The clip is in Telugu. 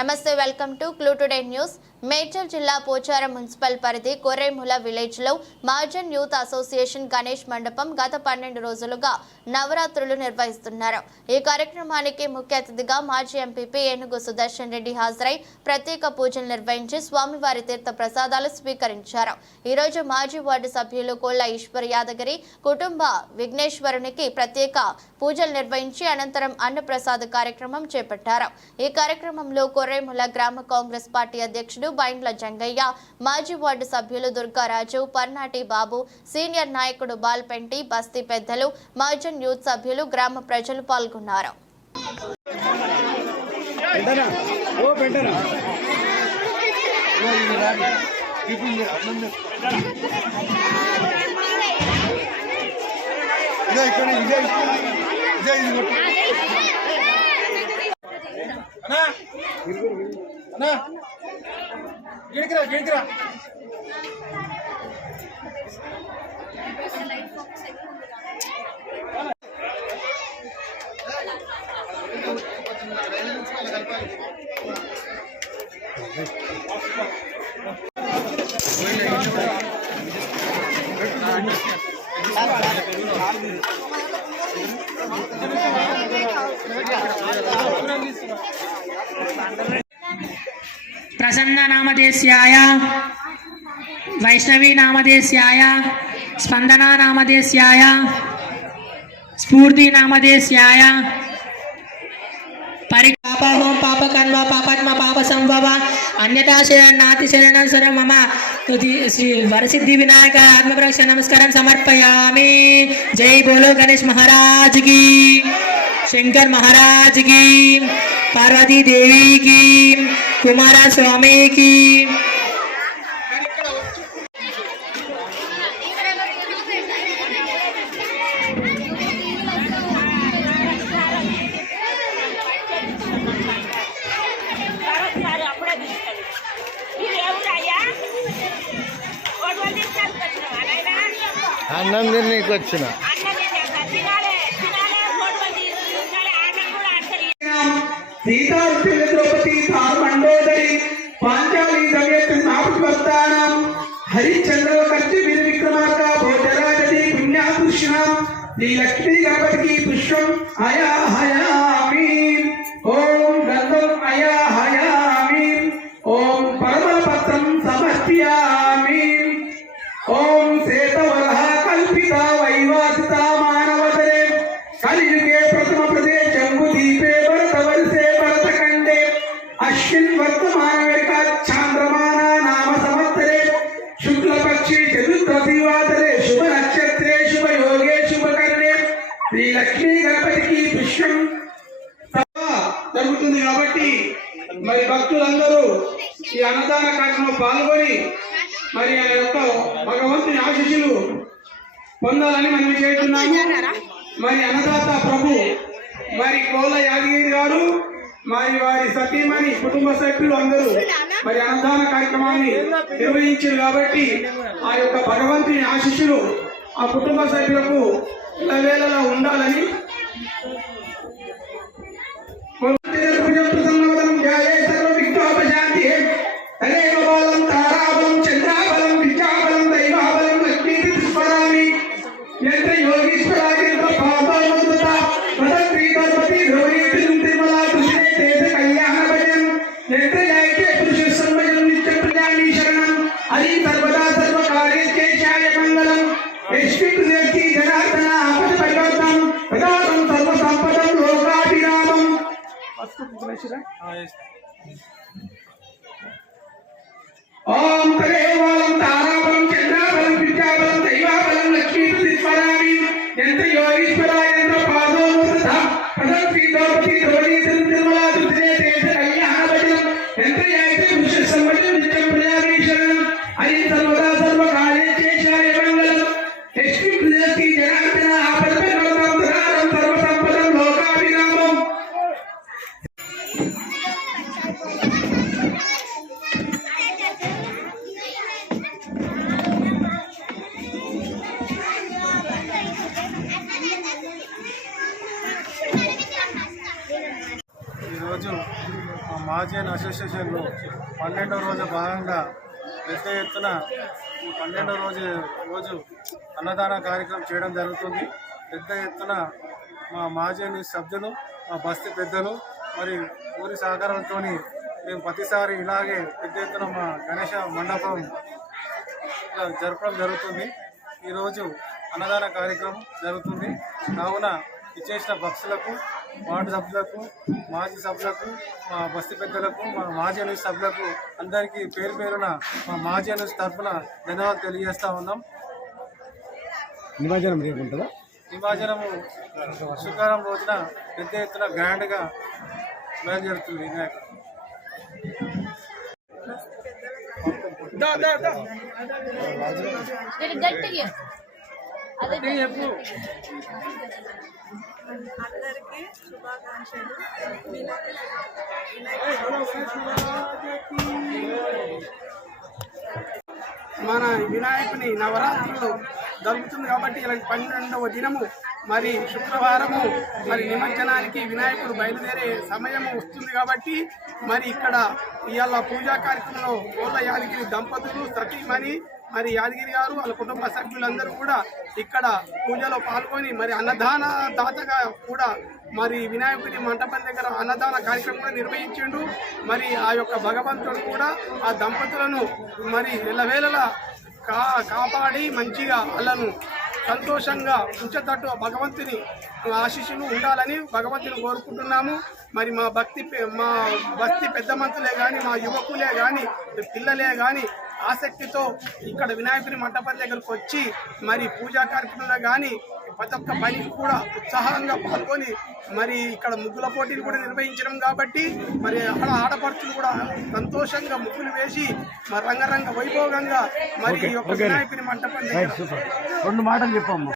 నమస్తే, welcome to clue today news. Medchal జిల్లా పోచారం మున్సిపల్ పరిధి కొర్రేముల విలేజ్ లో మహాజన్ యూత్ అసోసియేషన్ గణేష్ మండపం గత 12 రోజులుగా నవరాత్రులు నిర్వహిస్తున్నారు. ఈ కార్యక్రమానికి ముఖ్య అతిథిగా మాజీ ఎంపీపీ ఏనుగు సుదర్శన్ రెడ్డి హాజరై ప్రత్యేక పూజలు నిర్వహించి స్వామివారి తీర్థ ప్రసాదాలు స్వీకరించారు. ఈ రోజు మాజీ వార్డు సభ్యులు కోళ్ల ఈశ్వర్ యాదగిరి కుటుంబ విఘ్నేశ్వరునికి ప్రత్యేక పూజలు నిర్వహించి అనంతరం అన్నప్రసాద కార్యక్రమం చేపట్టారు. ఈ కార్యక్రమంలో కొర్రేముల గ్రామ కాంగ్రెస్ పార్టీ అధ్యక్షుడు బైండ్ల జంగయ్య, మాజీ వార్డు సభ్యులు దుర్గారాజు, పర్నాటి బాబు, సీనియర్ నాయకుడు బాల్పెంటి, బస్తీ పెద్దలు, మహాజన్ యూత్ సభ్యులు, గ్రామ ప్రజలు పాల్గొన్నారు. प्रसन्न नामदेस्याय, वैष्णवी नामदेस्याय, स्पंदना नामदेस्याय, स्फूर्ति नामदेस्याय, परिपापहोम पापकर्म पापात्म पाप संभव अन्यथा शरण नाति शरण शरण मम श्री वरसिद्धि विनायक आत्मप्रक्ष नमस्कार समर्पयामि। जय बोलो गणेश महाराज की, शंकर महाराज की, पार्वती देवी की, कुमारा स्वामी की। అన్నం తిననీకి వచ్చిన सीतारुति द्रौपदी मंडोदरी पांचाली समेत नापवर्तानां हरिचंद्र कर्ति वीर विक्रमार्का भोजराजदी पुण्यापुरुषाणां श्री लक्ष्मी गणपति पुष्पम आयाहयामि। ओम गंधम आयाहयामि। ओम परमपत्रं समर्पयामि। ओम श्वेतवरः कल्पिता वैवासिता मानवतरे कलियुगे प्रथम प्रदेश जम्बूदीपे भरतवर्षे भरतखंडे अश्विन वर्तमान चांद्रमाना नाम संवत्सरे शुक्लपक्षे चतुर्थी वासरे शुभ नक्षत्रे शुभ योगे शुभ कर्णे श्री लक्ष्मी गणपति की पुष्पम జరుగుతుంది కాబట్టి మరి భక్తులందరూ ఈ అన్నదాన కార్యక్రమంలో పాల్గొని మరి ఆ యొక్క భగవంతుని ఆశీస్సులు పొందాలని మనం చేస్తున్నాము. మరి అన్నదాత ప్రభు మరి కోల యాదగిరి గారు మరి వారి సతీమణి కుటుంబ సభ్యులు అందరూ మరి అన్నదాన కార్యక్రమాన్ని నిర్వహించారు కాబట్టి ఆ యొక్క భగవంతుని ఆశీస్సులు ఆ కుటుంబ సభ్యులకు వేళలా ఉండాలని ओम कलेवालम ताराबलम चंद्राबलम विद्याबलम दैवाबलम लक्ष्मीपतिस्मरामि यंत्र योगीश्वराय यंत्र पादोनुसृता पदत्री द्रौपदी द्रौपदी निर्मला दुर्गे तेज कल्याण भजनम यंत्र यायते पुरुष संवजन नित्यं प्रयामि शरणं हरि सर्वदा सर्वकाले केशाय मंगलम लक्ष्मीपति जनार्दन आपदपरिवर्तनं धरारं सर्वसंपदं लोकाभिरामं। ఈరోజు మహాజన్ అసోసియేషన్లో 12వ రోజు భాగంగా పెద్ద ఎత్తున ఈ 12వ రోజు అన్నదాన కార్యక్రమం చేయడం జరుగుతుంది. పెద్ద ఎత్తున మా మాజీ సభ్యులు, మా బస్తీ పెద్దలు మరి ఊరి సహకారంతో మేము ప్రతిసారి ఇలాగే పెద్ద ఎత్తున మా గణేష మండపం జరపడం జరుగుతుంది. ఈరోజు అన్నదాన కార్యక్రమం జరుగుతుంది. కావున ఇచ్చేసిన భక్తులకు, వార్డు సభ్యులకు, మాజీ సభ్యులకు, మా బస్తీ పెద్దలకు, మా మాజీ న్యూస్ సభ్యులకు అందరికీ పేరు పేరున మా మాజీ న్యూస్ తరఫున ధన్యవాదాలు తెలియజేస్తా ఉన్నాం. నిమజ్జనము శుక్రవారం రోజున పెద్ద ఎత్తున గ్రాండ్గా బయలుదేరుతుంది వినాయకుడు. అందరికీ శుభాకాంక్షలు. మన వినాయకుని నవరాత్రులు జరుగుతుంది కాబట్టి ఇలా 12వ దినము మరి శుక్రవారము మరి నిమజ్జనానికి వినాయకుడు బయలుదేరే సమయం వస్తుంది కాబట్టి మరి ఇక్కడ ఇవాళ పూజా కార్యక్రమంలో కోళ్ళ యాదగిరి దంపతులు, సతీమణి మరి యాదగిరి గారు వాళ్ళ కుటుంబ సభ్యులందరూ కూడా ఇక్కడ పూజలో పాల్గొని మరి అన్నదాన దాతగా కూడా మరి వినాయకుని మంటపం దగ్గర అన్నదాన కార్యక్రమం కూడా నిర్వహించిండు. మరి ఆ యొక్క భగవంతుడు కూడా ఆ దంపతులను మరి ఎల్లవేళలా కాపాడి మంచిగా వాళ్ళను సంతోషంగా ఉంచేటట్టు భగవంతుని ఆశీస్సులు ఉండాలని భగవంతుని కోరుకుంటున్నాము. మరి మా బస్తీ పెద్ద మంతులే కానీ, మా యువకులే కానీ, పిల్లలే కానీ ఆసక్తితో ఇక్కడ వినాయకుని మంటపం దగ్గరకు వచ్చి మరి పూజా కార్యక్రమంలో కానీ ప్రతి ఒక్క పనికి కూడా ఉత్సాహంగా పాల్గొని మరి ఇక్కడ ముగ్గుల పోటీలు కూడా నిర్వహించడం కాబట్టి మరి అక్కడ ఆడపడుచులు కూడా సంతోషంగా ముగ్గులు వేసి మరి రంగరంగ వైభోగంగా మరి ఈ యొక్క వినాయకుని మంటపం దగ్గర 2 మాటలు చెప్పమ్మా.